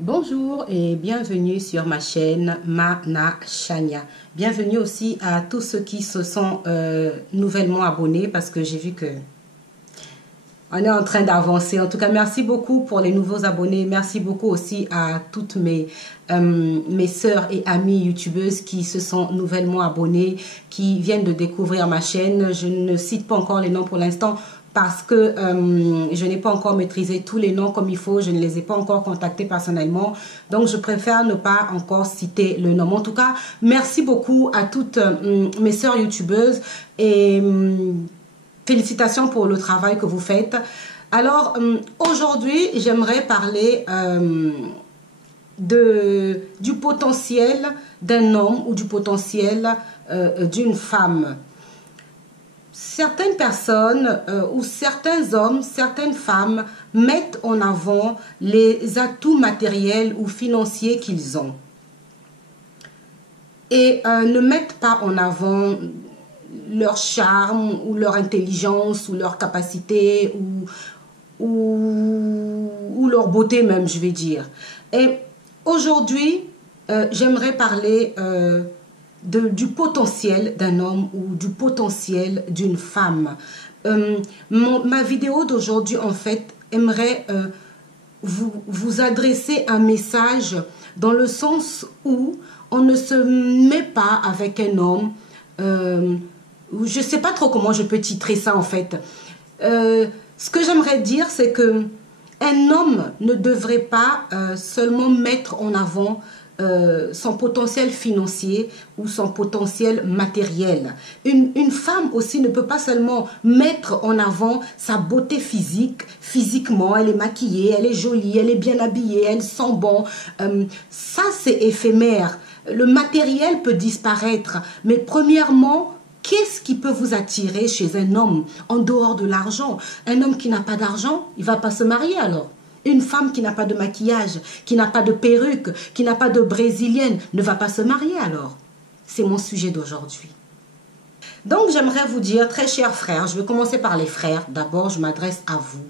Bonjour et bienvenue sur ma chaîne Mana Chania. Bienvenue aussi à tous ceux qui se sont nouvellement abonnés parce que j'ai vu que on est en train d'avancer. En tout cas, merci beaucoup pour les nouveaux abonnés. Merci beaucoup aussi à toutes mes sœurs et amies youtubeuses qui se sont nouvellement abonnées, qui viennent de découvrir ma chaîne. Je ne cite pas encore les noms pour l'instant parce que je n'ai pas encore maîtrisé tous les noms comme il faut. Je ne les ai pas encore contactés personnellement. Donc, je préfère ne pas encore citer le nom. En tout cas, merci beaucoup à toutes mes sœurs youtubeuses et félicitations pour le travail que vous faites. Alors, aujourd'hui, j'aimerais parler du potentiel d'un homme ou du potentiel d'une femme. Certaines personnes ou certains hommes, certaines femmes mettent en avant les atouts matériels ou financiers qu'ils ont et ne mettent pas en avant leur charme ou leur intelligence ou leur capacité ou leur beauté même, je vais dire. Et aujourd'hui, j'aimerais parler du potentiel d'un homme ou du potentiel d'une femme. Ma vidéo d'aujourd'hui, en fait, aimerait vous adresser un message dans le sens où on ne se met pas avec un homme. Je ne sais pas trop comment je peux titrer ça en fait. Ce que j'aimerais dire, c'est que un homme ne devrait pas seulement mettre en avant son potentiel financier ou son potentiel matériel. Une femme aussi ne peut pas seulement mettre en avant sa beauté physique, physiquement, elle est maquillée, elle est jolie, elle est bien habillée, elle sent bon. Ça, c'est éphémère. Le matériel peut disparaître, mais premièrement, qu'est-ce qui peut vous attirer chez un homme en dehors de l'argent? Un homme qui n'a pas d'argent, il ne va pas se marier alors. Une femme qui n'a pas de maquillage, qui n'a pas de perruque, qui n'a pas de brésilienne, ne va pas se marier alors. C'est mon sujet d'aujourd'hui. Donc j'aimerais vous dire, très chers frères, je vais commencer par les frères. D'abord, je m'adresse à vous.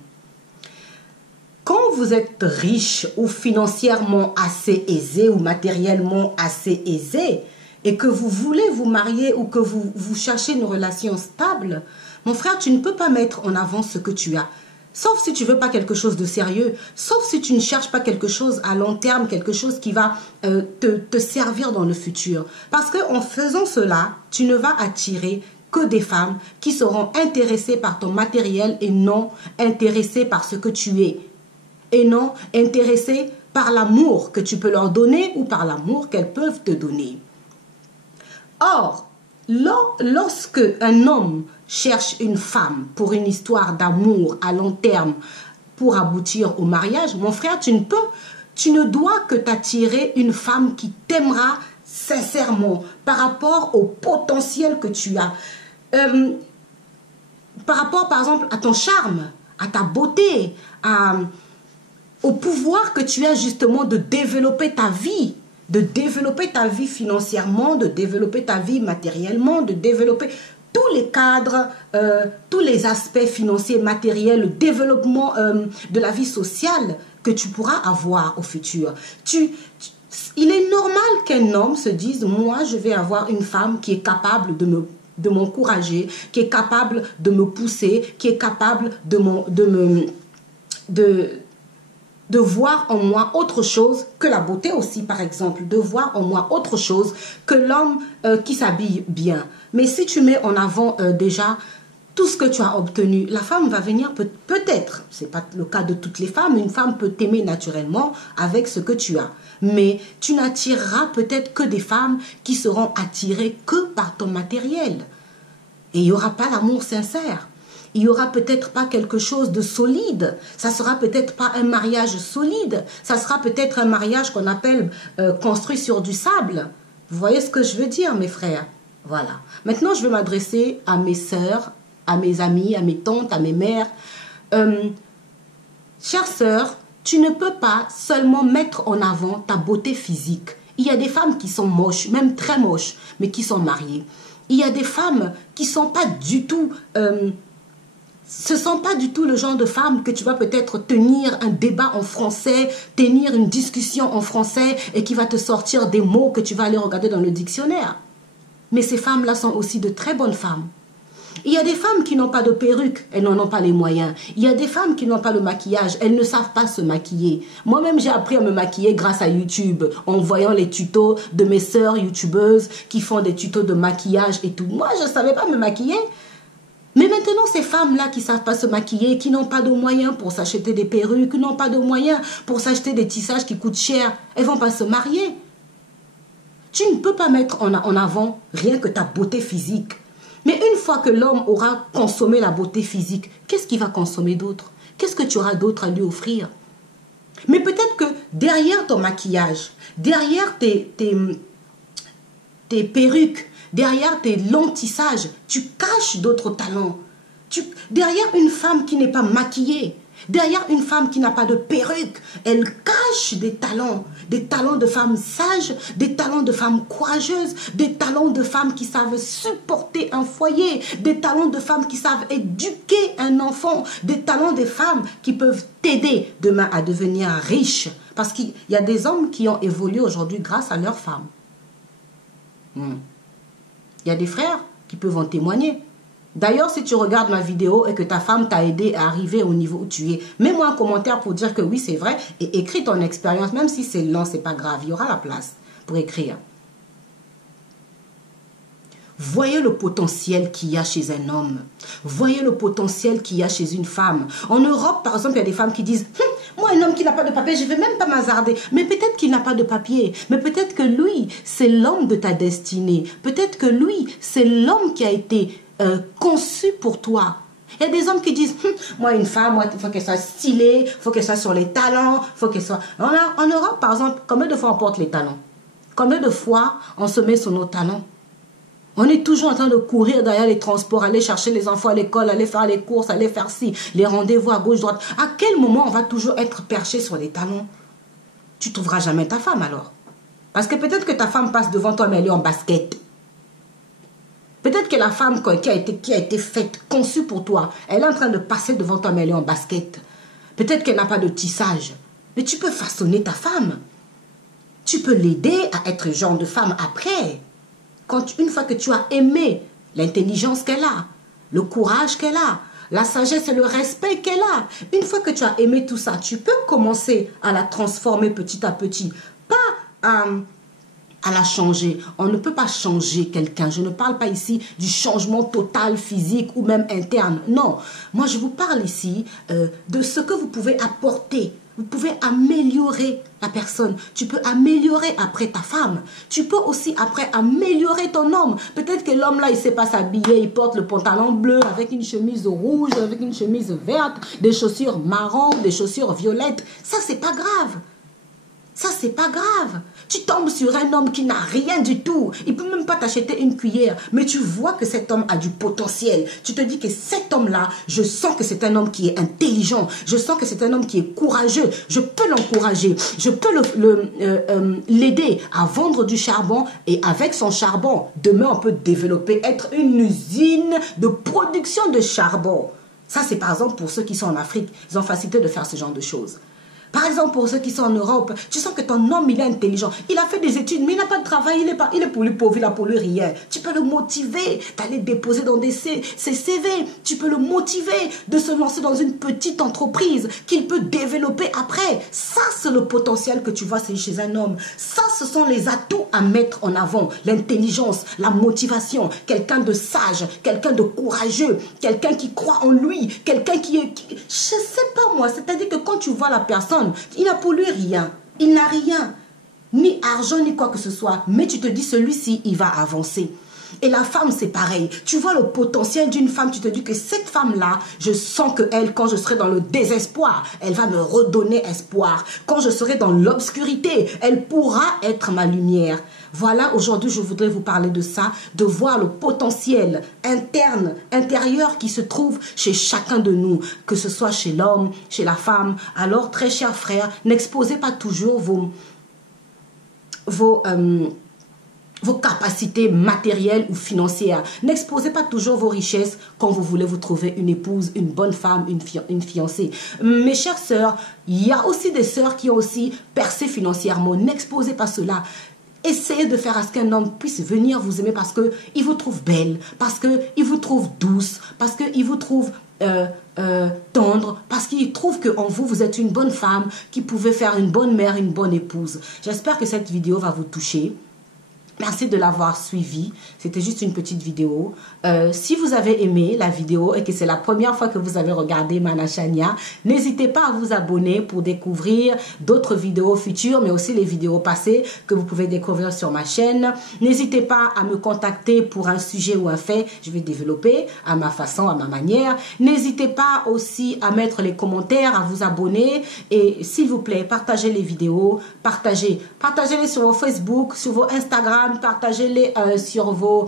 Quand vous êtes riche ou financièrement assez aisé ou matériellement assez aisé et que vous voulez vous marier ou que vous cherchez une relation stable, mon frère, tu ne peux pas mettre en avant ce que tu as. Sauf si tu ne veux pas quelque chose de sérieux, sauf si tu ne cherches pas quelque chose à long terme, quelque chose qui va te servir dans le futur. Parce qu'en faisant cela, tu ne vas attirer que des femmes qui seront intéressées par ton matériel et non intéressées par ce que tu es. Et non intéressées par l'amour que tu peux leur donner ou par l'amour qu'elles peuvent te donner. Or, lorsque un homme cherche une femme pour une histoire d'amour à long terme pour aboutir au mariage, mon frère, tu ne dois que t'attirer une femme qui t'aimera sincèrement par rapport au potentiel que tu as. Par rapport, par exemple, à ton charme, à ta beauté, au pouvoir que tu as justement de développer ta vie. De développer ta vie financièrement, de développer ta vie matériellement, de développer tous les cadres, tous les aspects financiers, matériels, le développement de la vie sociale que tu pourras avoir au futur. Il est normal qu'un homme se dise, moi je vais avoir une femme qui est capable de m'encourager, qui est capable de me pousser, qui est capable de voir en moi autre chose que la beauté aussi, par exemple, de voir en moi autre chose que l'homme qui s'habille bien. Mais si tu mets en avant déjà tout ce que tu as obtenu, la femme va venir peut-être, ce n'est pas le cas de toutes les femmes, une femme peut t'aimer naturellement avec ce que tu as. Mais tu n'attireras peut-être que des femmes qui seront attirées que par ton matériel. Et il n'y aura pas l'amour sincère. Il n'y aura peut-être pas quelque chose de solide. Ça sera peut-être pas un mariage solide. Ça sera peut-être un mariage qu'on appelle construit sur du sable. Vous voyez ce que je veux dire, mes frères? Voilà. Maintenant, je vais m'adresser à mes sœurs, à mes amies, à mes tantes, à mes mères. Chères sœurs, tu ne peux pas seulement mettre en avant ta beauté physique. Il y a des femmes qui sont moches, même très moches, mais qui sont mariées. Il y a des femmes qui ne sont pas du tout Ce ne sont pas du tout le genre de femmes que tu vas peut-être tenir un débat en français, tenir une discussion en français et qui va te sortir des mots que tu vas aller regarder dans le dictionnaire. Mais ces femmes-là sont aussi de très bonnes femmes. Il y a des femmes qui n'ont pas de perruque, elles n'en ont pas les moyens. Il y a des femmes qui n'ont pas le maquillage, elles ne savent pas se maquiller. Moi-même, j'ai appris à me maquiller grâce à YouTube, en voyant les tutos de mes sœurs youtubeuses qui font des tutos de maquillage et tout. Moi, je ne savais pas me maquiller. Mais maintenant, ces femmes-là qui ne savent pas se maquiller, qui n'ont pas de moyens pour s'acheter des perruques, qui n'ont pas de moyens pour s'acheter des tissages qui coûtent cher, elles ne vont pas se marier. Tu ne peux pas mettre en avant rien que ta beauté physique. Mais une fois que l'homme aura consommé la beauté physique, qu'est-ce qu'il va consommer d'autre? Qu'est-ce que tu auras d'autre à lui offrir? Mais peut-être que derrière ton maquillage, derrière tes perruques, derrière tes longs tissages, tu caches d'autres talents. Derrière une femme qui n'est pas maquillée, derrière une femme qui n'a pas de perruque, elle cache des talents de femmes sages, des talents de femmes courageuses, des talents de femmes qui savent supporter un foyer, des talents de femmes qui savent éduquer un enfant, des talents de femmes qui peuvent t'aider demain à devenir riche. Parce qu'il y a des hommes qui ont évolué aujourd'hui grâce à leurs femmes. Il y a des frères qui peuvent en témoigner. D'ailleurs, si tu regardes ma vidéo et que ta femme t'a aidé à arriver au niveau où tu es, mets-moi un commentaire pour dire que oui, c'est vrai et écris ton expérience. Même si c'est lent, c'est pas grave. Il y aura la place pour écrire. Voyez le potentiel qu'il y a chez un homme. Voyez le potentiel qu'il y a chez une femme. En Europe, par exemple, il y a des femmes qui disent moi, un homme qui n'a pas de papier, je ne vais même pas m'hasarder. Mais peut-être qu'il n'a pas de papier. Mais peut-être que lui, c'est l'homme de ta destinée. Peut-être que lui, c'est l'homme qui a été conçu pour toi. Il y a des hommes qui disent moi, une femme, il faut qu'elle soit stylée, il faut qu'elle soit sur les talents, il faut qu'elle soit... En Europe, par exemple, combien de fois on porte les talents? Combien de fois on se met sur nos talents? On est toujours en train de courir derrière les transports, aller chercher les enfants à l'école, aller faire les courses, aller faire ci, les rendez-vous à gauche, droite. À quel moment on va toujours être perché sur les talons? Tu ne trouveras jamais ta femme alors. Parce que peut-être que ta femme passe devant toi, mais elle est en basket. Peut-être que la femme qui a été faite, conçue pour toi, elle est en train de passer devant toi, mais elle est en basket. Peut-être qu'elle n'a pas de tissage. Mais tu peux façonner ta femme. Tu peux l'aider à être le genre de femme après. Une fois que tu as aimé l'intelligence qu'elle a, le courage qu'elle a, la sagesse et le respect qu'elle a, une fois que tu as aimé tout ça, tu peux commencer à la transformer petit à petit. Pas à la changer. On ne peut pas changer quelqu'un. Je ne parle pas ici du changement total physique ou même interne. Non. Moi, je vous parle ici de ce que vous pouvez apporter. Vous pouvez améliorer la personne. Tu peux améliorer après ta femme. Tu peux aussi après améliorer ton homme. Peut-être que l'homme là, il ne sait pas s'habiller. Il porte le pantalon bleu avec une chemise rouge, avec une chemise verte, des chaussures marron, des chaussures violettes. Ça, c'est pas grave. Ça, c'est pas grave. Tu tombes sur un homme qui n'a rien du tout. Il ne peut même pas t'acheter une cuillère. Mais tu vois que cet homme a du potentiel. Tu te dis que cet homme-là, je sens que c'est un homme qui est intelligent. Je sens que c'est un homme qui est courageux. Je peux l'encourager. Je peux l'aider à vendre du charbon. Et avec son charbon, demain, on peut développer, être une usine de production de charbon. Ça, c'est par exemple pour ceux qui sont en Afrique. Ils ont facilité de faire ce genre de choses. Par exemple, pour ceux qui sont en Europe, tu sens que ton homme, il est intelligent. Il a fait des études, mais il n'a pas de travail. Il est pour lui pauvre, il n'a pour lui rien. Tu peux le motiver d'aller déposer dans ses CV. Tu peux le motiver de se lancer dans une petite entreprise qu'il peut développer après. Ça, c'est le potentiel que tu vois chez un homme. Ça, ce sont les atouts à mettre en avant. L'intelligence, la motivation, quelqu'un de sage, quelqu'un de courageux, quelqu'un qui croit en lui, quelqu'un qui est... Je ne sais pas moi, c'est-à-dire que quand tu vois la personne, il n'a pour lui rien. Il n'a rien. Ni argent, ni quoi que ce soit. Mais tu te dis, celui-ci, il va avancer. Et la femme, c'est pareil. Tu vois le potentiel d'une femme. Tu te dis que cette femme-là, je sens qu'elle, quand je serai dans le désespoir, elle va me redonner espoir. Quand je serai dans l'obscurité, elle pourra être ma lumière. Voilà, aujourd'hui, je voudrais vous parler de ça, de voir le potentiel interne, intérieur qui se trouve chez chacun de nous, que ce soit chez l'homme, chez la femme. Alors, très chers frères, n'exposez pas toujours vos capacités matérielles ou financières. N'exposez pas toujours vos richesses quand vous voulez vous trouver une épouse, une bonne femme, une fiancée. Mes chères sœurs, il y a aussi des sœurs qui ont aussi percé financièrement. N'exposez pas cela. Essayez de faire à ce qu'un homme puisse venir vous aimer parce qu'il vous trouve belle, parce qu'il vous trouve douce, parce qu'il vous trouve tendre, parce qu'il trouve qu'en vous, vous êtes une bonne femme qui pouvait faire une bonne mère, une bonne épouse. J'espère que cette vidéo va vous toucher. Merci de l'avoir suivi. C'était juste une petite vidéo. Si vous avez aimé la vidéo et que c'est la première fois que vous avez regardé Mana Chania, n'hésitez pas à vous abonner pour découvrir d'autres vidéos futures, mais aussi les vidéos passées que vous pouvez découvrir sur ma chaîne. N'hésitez pas à me contacter pour un sujet ou un fait. Je vais développer à ma façon, à ma manière. N'hésitez pas aussi à mettre les commentaires, à vous abonner. Et s'il vous plaît, partagez les vidéos. Partagez-les sur vos Facebook, sur vos Instagram. Partagez-les sur vos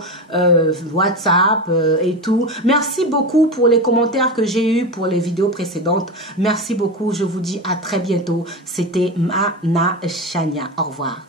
WhatsApp et tout. Merci beaucoup pour les commentaires que j'ai eus pour les vidéos précédentes. Merci beaucoup. Je vous dis à très bientôt. C'était Mana Chania. Au revoir.